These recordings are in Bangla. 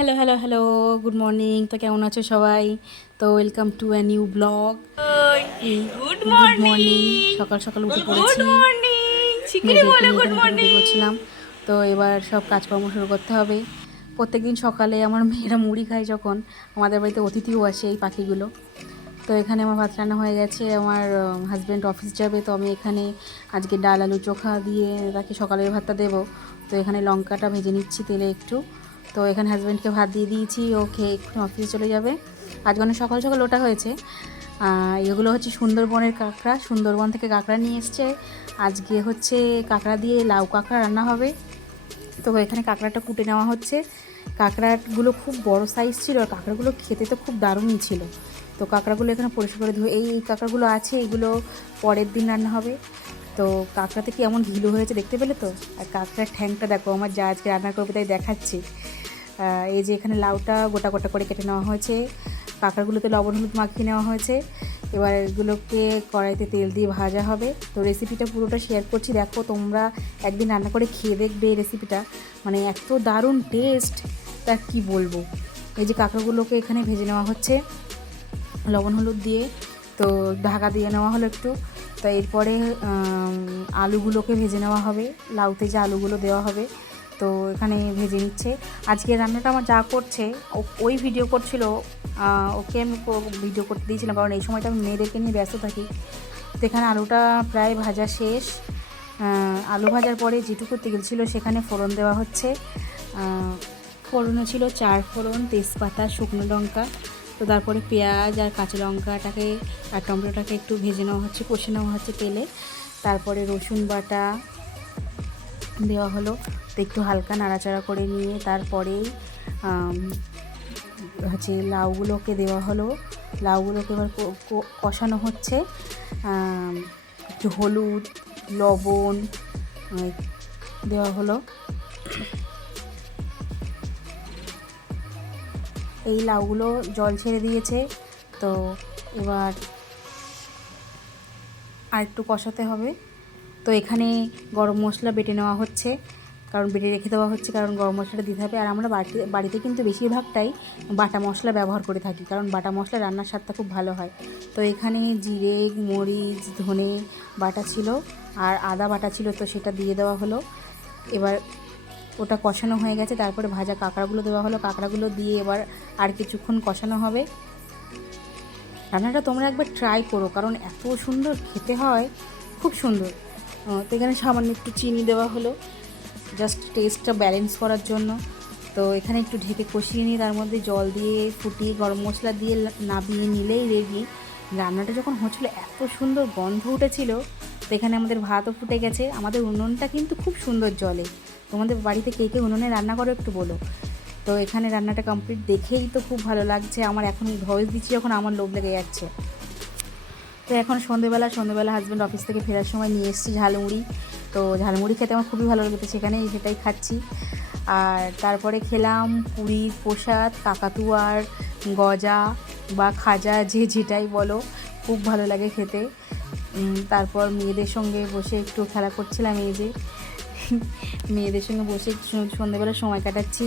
Hello hello hello, good morning. তো কেমন আছো সবাই? তো welcome to a new blog. এই গুড গুড মর্নিং। মর্নিং। সকাল সকাল উঠে গুড পড়েছি, মর্নিং, শিগগিরই মেয়েদেরকে বলো নিয়ে গুড এখানে একটু রেডি মর্নিং। করছিলাম। তো এবার সব কাজকর্ম শুরু করতে হবে। প্রত্যেকদিন সকালে আমার মেয়েরা মুড়ি খায় যখন, আমাদের বাড়িতে অতিথিও আসে এই পাখিগুলো। তো এখানে আমার ভাত রান্না হয়ে গেছে, আমার হাজব্যান্ড অফিস যাবে, তো আমি এখানে আজকে ডাল আলু চোখা দিয়ে তাকে সকালের ভাতটা দেবো। তো এখানে লঙ্কাটা ভেজে নিচ্ছি তেলে একটু। তো এখানে হাজব্যান্ডকে ভাত দিয়ে দিয়েছি, ও খেয়ে এক্ষুনি অফিসে চলে যাবে। আজকে অনেক সকাল সকাল ওটা হয়েছে। এগুলো হচ্ছে সুন্দরবনের কাঁকড়া, সুন্দরবন থেকে কাঁকড়া নিয়ে এসছে। আজকে হচ্ছে কাঁকড়া দিয়ে লাউ কাঁকড়া রান্না হবে। তো এখানে কাঁকড়াটা কুটে নেওয়া হচ্ছে। কাঁকড়াগুলো খুব বড় সাইজ ছিল, আর কাঁকড়াগুলো খেতে তো খুব দারুণই ছিল। তো কাঁকড়াগুলো এখানে পরিষ্কার করে ধুয়ে এই কাঁকড়াগুলো আছে, এগুলো পরের দিন রান্না হবে। তো কাঁকড়াতে কি এমন ঘিলু হয়েছে দেখতে পেলে তো? আর কাঁকড়ার ঠ্যাংটা দেখো, আমার যা আজকে রান্না করবে তাই দেখাচ্ছি। এই যে এখানে লাউটা গোটা গোটা করে কেটে নেওয়া হয়েছে, কাঁকড়াগুলোতে লবণ হলুদ মাখিয়ে নেওয়া হয়েছে। এবার এগুলোকে কড়াইতে তেল দিয়ে ভাজা হবে। তো রেসিপিটা পুরোটা শেয়ার করছি, দেখো তোমরা একদিন রান্না করে খেয়ে দেখবে এই রেসিপিটা, মানে এত দারুণ টেস্ট, তা কি বলবো। এই যে কাঁকড়াগুলোকে এখানে ভেজে নেওয়া হচ্ছে লবণ হলুদ দিয়ে, তো ঢাকা দিয়ে নেওয়া হলো একটু। তো এরপরে আলুগুলোকে ভেজে নেওয়া হবে, লাউতে যে আলুগুলো দেওয়া হবে, তো এখানে ভেজে নিচ্ছে। আজকে রান্নাটা আমার যা করছে, ওই ভিডিও করছিল, ওকে আমি ভিডিও করতে দিয়েছিলাম, কারণ এই সময়টা আমি মেয়েদেরকে নিয়ে ব্যস্ত থাকি। তো এখানে আলুটা প্রায় ভাজা শেষ। আলু ভাজার পরে যেটুকু তেল ছিল সেখানে ফোড়ন দেওয়া হচ্ছে। ফোড়নে ছিল 4 ফোড়ন, তেজপাতা, শুকনো লঙ্কা। তো তারপরে পেঁয়াজ আর কাঁচা লঙ্কাটাকে আর টমেটোটাকে একটু ভেজে নেওয়া হচ্ছে, কষে নেওয়া হচ্ছে তেলে। তারপরে রসুন বাটা দেওয়া হলো। তো একটু হালকা নাড়াচাড়া করে নিয়ে তারপরেই হচ্ছে লাউগুলোকে দেওয়া হলো। লাউগুলোকে এবার কষানো হচ্ছে। একটু হলুদ, লবণ দেওয়া হলো। এই লাউগুলো জল ছেড়ে দিয়েছে, তো এবার আর একটু কষাতে হবে। তো এখানে গরম মশলা বেটে নেওয়া হচ্ছে, কারণ বেটে রেখে দেওয়া হচ্ছে, কারণ গরম মশলাটা দিতে হবে। আর আমরা বাড়িতে কিন্তু বেশিরভাগটাই বাটা মশলা ব্যবহার করে থাকি, কারণ বাটা মশলা রান্নার স্বাদটা খুব ভালো হয়। তো এখানে জিরে, মরিচ, ধনে বাটা ছিল আর আদা বাটা ছিল, তো সেটা দিয়ে দেওয়া হলো। এবার ওটা কষানো হয়ে গেছে, তারপরে ভাজা কাঁকড়াগুলো দেওয়া হলো। কাঁকড়াগুলো দিয়ে এবার আর কিছুক্ষণ কষানো হবে। রান্নাটা তোমরা একবার ট্রাই করো, কারণ এত সুন্দর খেতে হয়, খুব সুন্দর। তো এখানে সামান্য একটু চিনি দেওয়া হলো, জাস্ট টেস্টটা ব্যালেন্স করার জন্য। তো এখানে একটু ঢেকে কষিয়ে নিয়ে তার মধ্যে জল দিয়ে ফুটিয়ে গরম মশলা দিয়ে নাবিয়ে নিলেই রেডি। রান্নাটা যখন হচ্ছিল এত সুন্দর গন্ধ উঠেছিল। তো এখানে আমাদের ভাতও ফুটে গেছে। আমাদের উনুনটা কিন্তু খুব সুন্দর জ্বলে। তোমাদের বাড়িতে কে কে উনুনে রান্না করো একটু বলো। তো এখানে রান্নাটা কমপ্লিট দেখেই তো খুব ভালো লাগছে আমার, এখন ভয়েস দিচ্ছি যখন আমার লোভ লেগে যাচ্ছে। তো এখন সন্ধেবেলা হাজব্যান্ড অফিস থেকে ফেরার সময় নিয়ে এসেছি ঝালমুড়ি। তো ঝালমুড়ি খেতে আমার খুবই ভালো লেগেছে, সেখানেই সেটাই খাচ্ছি। আর তারপরে খেলাম পুরীর প্রসাদ, কাকাতুয়ার গজা বা খাজা, যে যেটাই বলো, খুব ভালো লাগে খেতে। তারপর মেয়েদের সঙ্গে বসে একটু খেলা করছিলাম, এই যে মেয়েদের সঙ্গে বসে সন্ধেবেলা সময় কাটাচ্ছি।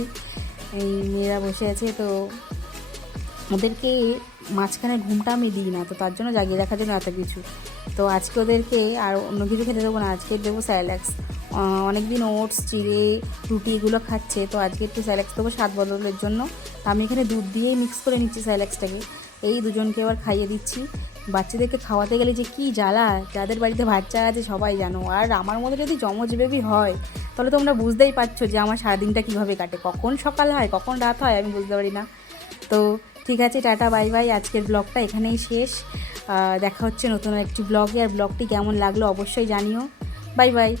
এই মেয়েরা বসে আছে, তো ওদেরকে মাঝখানে ঘুমটা আমি দিই না, তো তার জন্য জাগিয়ে রাখার জন্য এত কিছু। তো আজকে ওদেরকে আর অন্য কিছু খেতে দেবো না, আজকে দেবো স্যালাক্স। অনেক দিন ওটস, চিড়ে, রুটি এগুলো খাচ্ছে, তো আজকে একটু স্যালাক্স দেবো স্বাদ বদলের জন্য। আমি এখানে দুধ দিয়েই মিক্স করে নিচ্ছি স্যালাক্সটাকে। এই দুজনকে আবার খাইয়ে দিচ্ছি। বাচ্চাদেরকে খাওয়াতে গেলে যে কী জ্বালা, যাদের বাড়িতে বাচ্চা আছে সবাই জানো। আর আমার মতো যদি যমজ বেবি হয়, তাহলে তোমরা বুঝতেই পারছো যে আমার সারাদিনটা কীভাবে কাটে, কখন সকাল হয় কখন রাত হয় আমি বুঝতে পারি না। তো ঠিক আছে, টাটা বাই বাই, আজকের ব্লগটা এখানেই শেষ। দেখা হচ্ছে নতুন একটি ব্লগে। আর ব্লগটি কেমন লাগলো অবশ্যই জানিও। Bye bye.